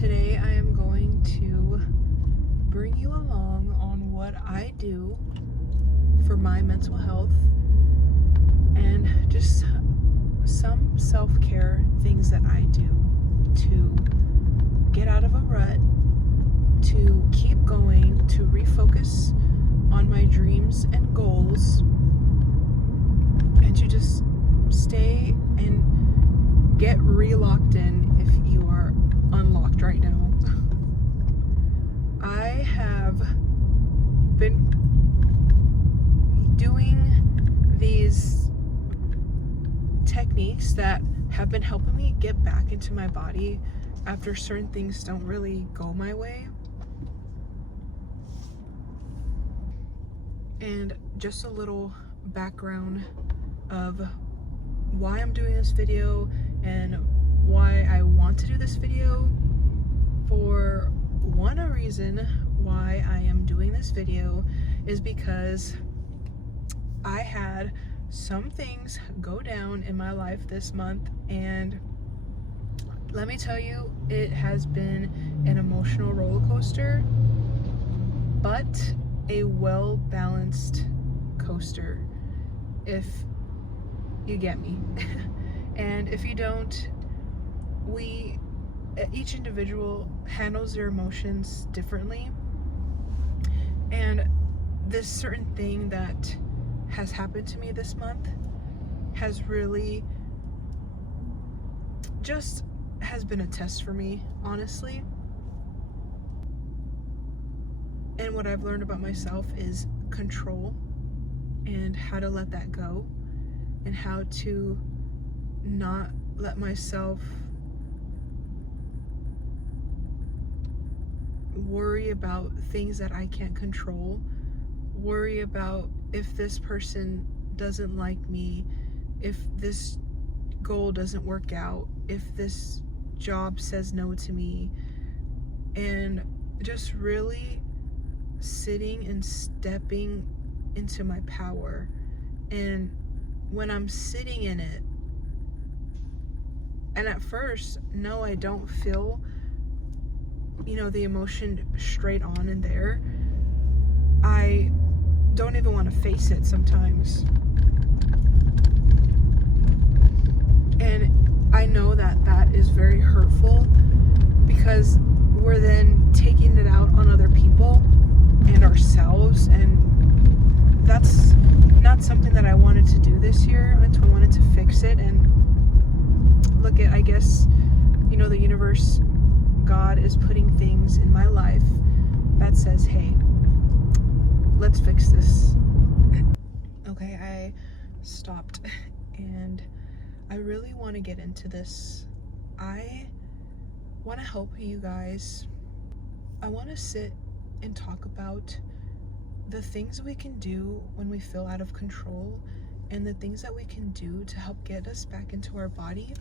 Today I am going to bring you along on what I do for my mental health and just some self-care things that I do to get out of a rut, to keep going, to refocus on my dreams and goals, and to just stay and get re-locked in if you are unlocked right now. I have been doing these techniques that have been helping me get back into my body after certain things don't really go my way. And just a little background of why I'm doing this video and why I want to do this video. For one reason why I am doing this video is because I had some things go down in my life this month, and let me tell you, it has been an emotional roller coaster, but a well-balanced coaster, if you get me. And if you don't, each individual handles their emotions differently, and this certain thing that has happened to me this month has really just has been a test for me, honestly. And what I've learned about myself is control and how to let that go, and how to not let myself worry about things that I can't control, worry about if this person doesn't like me, if this goal doesn't work out, if this job says no to me, and just really sitting and stepping into my power. And when I'm sitting in it, and at first, no, I don't feel, the emotion straight on in there. I don't even want to face it sometimes. And I know that that is very hurtful, because we're then taking it out on other people and ourselves, and that's not something that I wanted to do this year. I wanted to fix it and look at, I guess, the universe, God is putting things in my life that says, hey, let's fix this. Okay, I stopped, and I really want to get into this. I want to help you guys. I want to sit and talk about the things we can do when we feel out of control, and the things that we can do to help get us back into our body.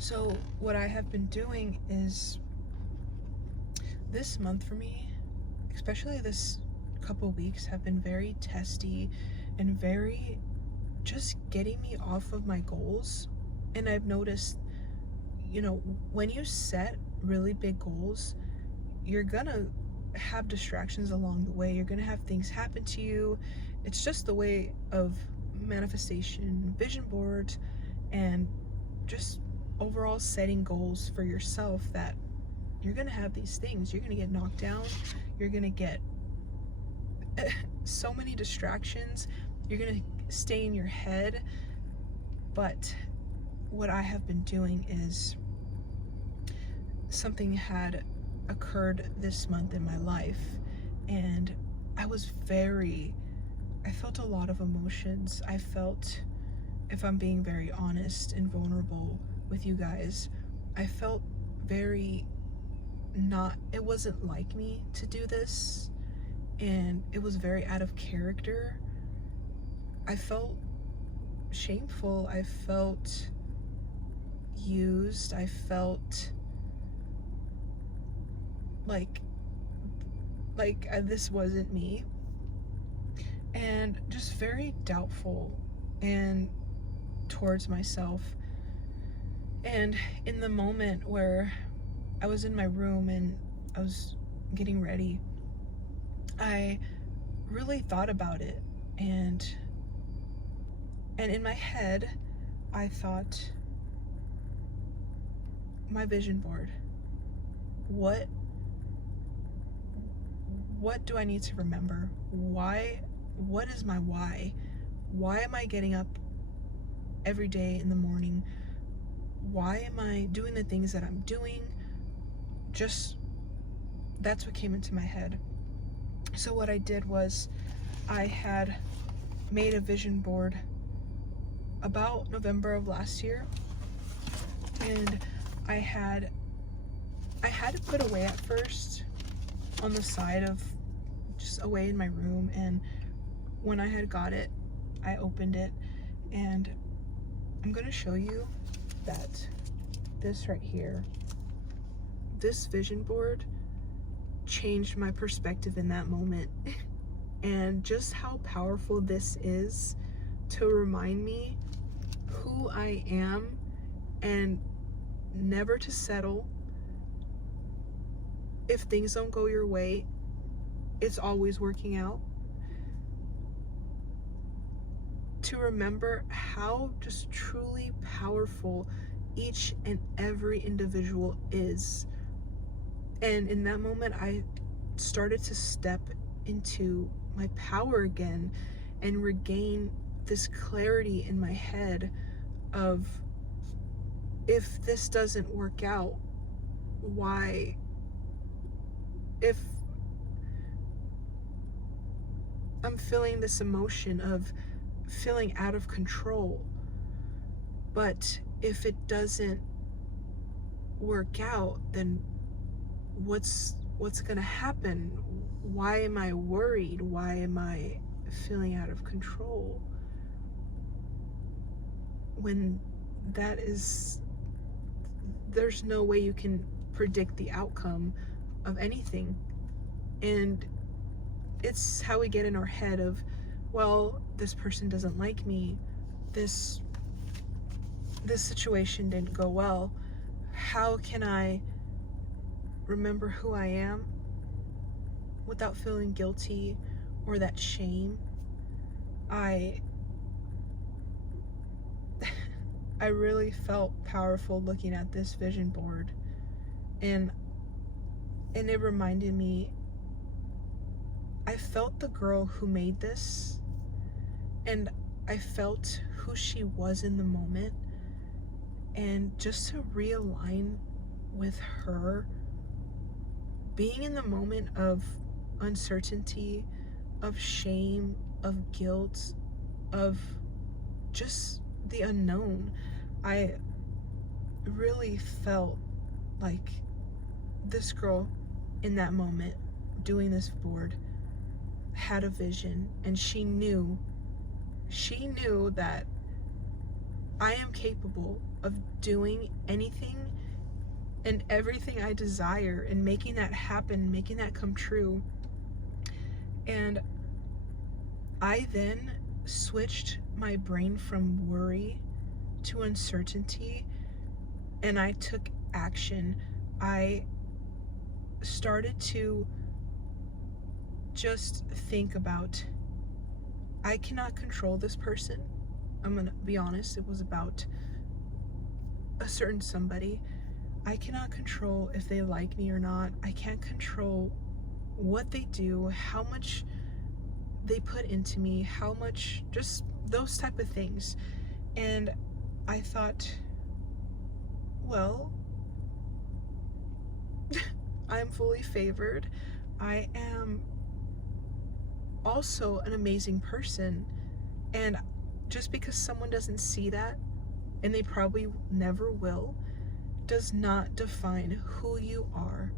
So what I have been doing is, this month for me, especially this couple weeks, have been very testy and very just getting me off of my goals. And I've noticed, when you set really big goals, you're gonna have distractions along the way. You're gonna have things happen to you. It's just the way of manifestation, vision boards, and just overall setting goals for yourself, that you're gonna have these things. You're gonna get knocked down. You're gonna get so many distractions. You're gonna stay in your head. But what I have been doing is, something had occurred this month in my life, and I felt a lot of emotions. I felt, if I'm being very honest and vulnerable with you guys, I felt very it wasn't like me to do this, and it was very out of character. I felt shameful. I felt used. I felt like this wasn't me, and just very doubtful and towards myself. And in the moment where I was in my room and I was getting ready, I really thought about it, and in my head I thought, my vision board, what do I need to remember? What is my why? Why am I getting up every day in the morning? Why am I doing the things that I'm doing? Just, that's what came into my head. So what I did was, I had made a vision board about November of last year, and I had it put away at first on the side of, just away in my room, and when I had got it, I opened it, and I'm gonna show you that this right here, this vision board changed my perspective in that moment. And just how powerful this is to remind me who I am, and never to settle. If things don't go your way, it's always working out. To remember how just truly powerful each and every individual is. And in that moment, I started to step into my power again and regain this clarity in my head of, if this doesn't work out, why? If I'm feeling this emotion of feeling out of control, but if it doesn't work out, then what's gonna happen? Why am I worried? Why am I feeling out of control? When there's no way you can predict the outcome of anything. And it's how we get in our head of, well, this person doesn't like me, this situation didn't go well, how can I remember who I am without feeling guilty or that shame? I really felt powerful looking at this vision board, and it reminded me, I felt the girl who made this, and I felt who she was in the moment, and just to realign with her, being in the moment of uncertainty, of shame, of guilt, of just the unknown. I really felt like this girl in that moment doing this board had a vision, and she knew that I am capable of doing anything and everything I desire and making that happen, making that come true. And I then switched my brain from worry to uncertainty, and I took action. I started to just think about, I cannot control this person. I'm gonna be honest, it was about a certain somebody. I cannot control if they like me or not. I can't control what they do, how much they put into me, how much, just those type of things. And I thought, well, I'm fully favored. I am also an amazing person. And just because someone doesn't see that, and they probably never will, does not define who you are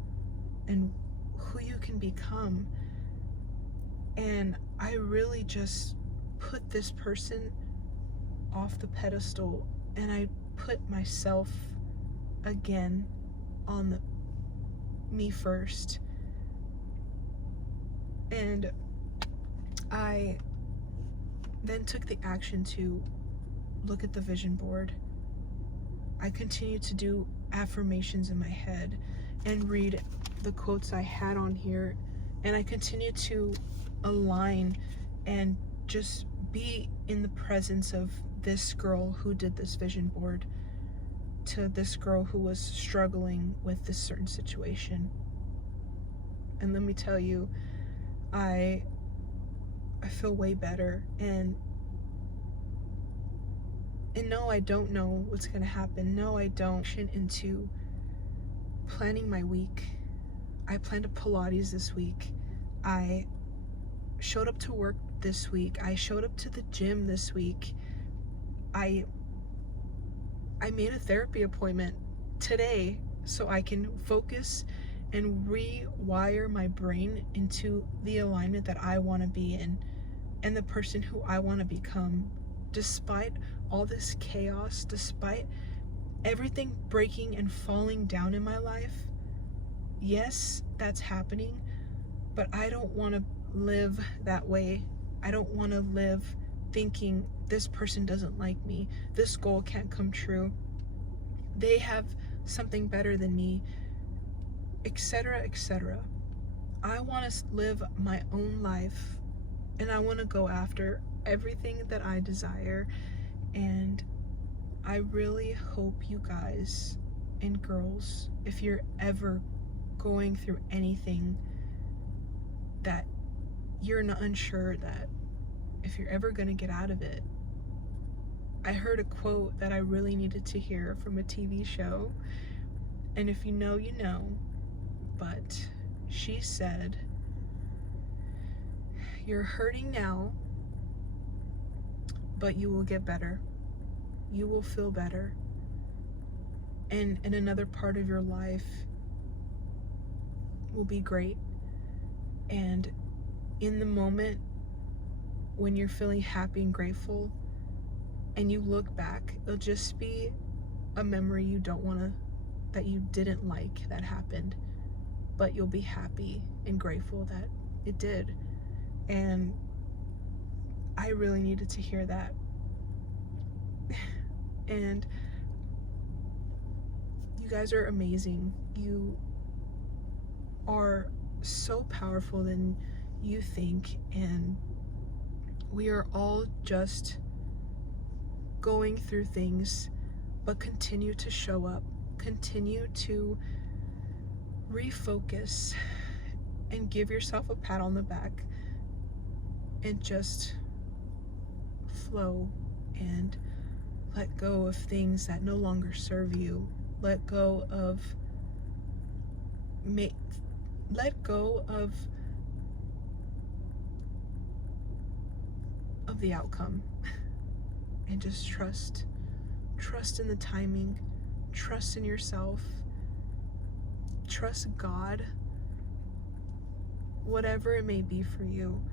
and who you can become. And I really just put this person off the pedestal, and I put myself again on me first. And I then took the action to look at the vision board. I continue to do affirmations in my head and read the quotes I had on here, and I continue to align and just be in the presence of this girl who did this vision board to this girl who was struggling with this certain situation. And let me tell you, I feel way better, and no, I don't know what's gonna happen. No, I don't. Into planning my week. I planned a Pilates this week. I showed up to work this week. I showed up to the gym this week. I made a therapy appointment today so I can focus and rewire my brain into the alignment that I want to be in and the person who I want to become. Despite all this chaos, despite everything breaking and falling down in my life, yes, that's happening, but I don't want to live that way. I don't want to live thinking this person doesn't like me, this goal can't come true, they have something better than me, etc., etc. I want to live my own life, and I want to go after everything that I desire. And I really hope you guys and girls, if you're ever going through anything that you're not unsure, that if you're ever going to get out of it. I heard a quote that I really needed to hear from a TV show, and if you know, you know, but she said, "You're hurting now, but you will get better. You will feel better. And in another part of your life will be great. And in the moment when you're feeling happy and grateful and you look back, it'll just be a memory that you didn't like that happened, but you'll be happy and grateful that it did." And I really needed to hear that. And you guys are amazing. You are so powerful than you think, and we are all just going through things, but continue to show up, continue to refocus and give yourself a pat on the back and just flow and let go of things that no longer serve you. Let go of the outcome and just trust in the timing, trust in yourself, trust God, whatever it may be for you.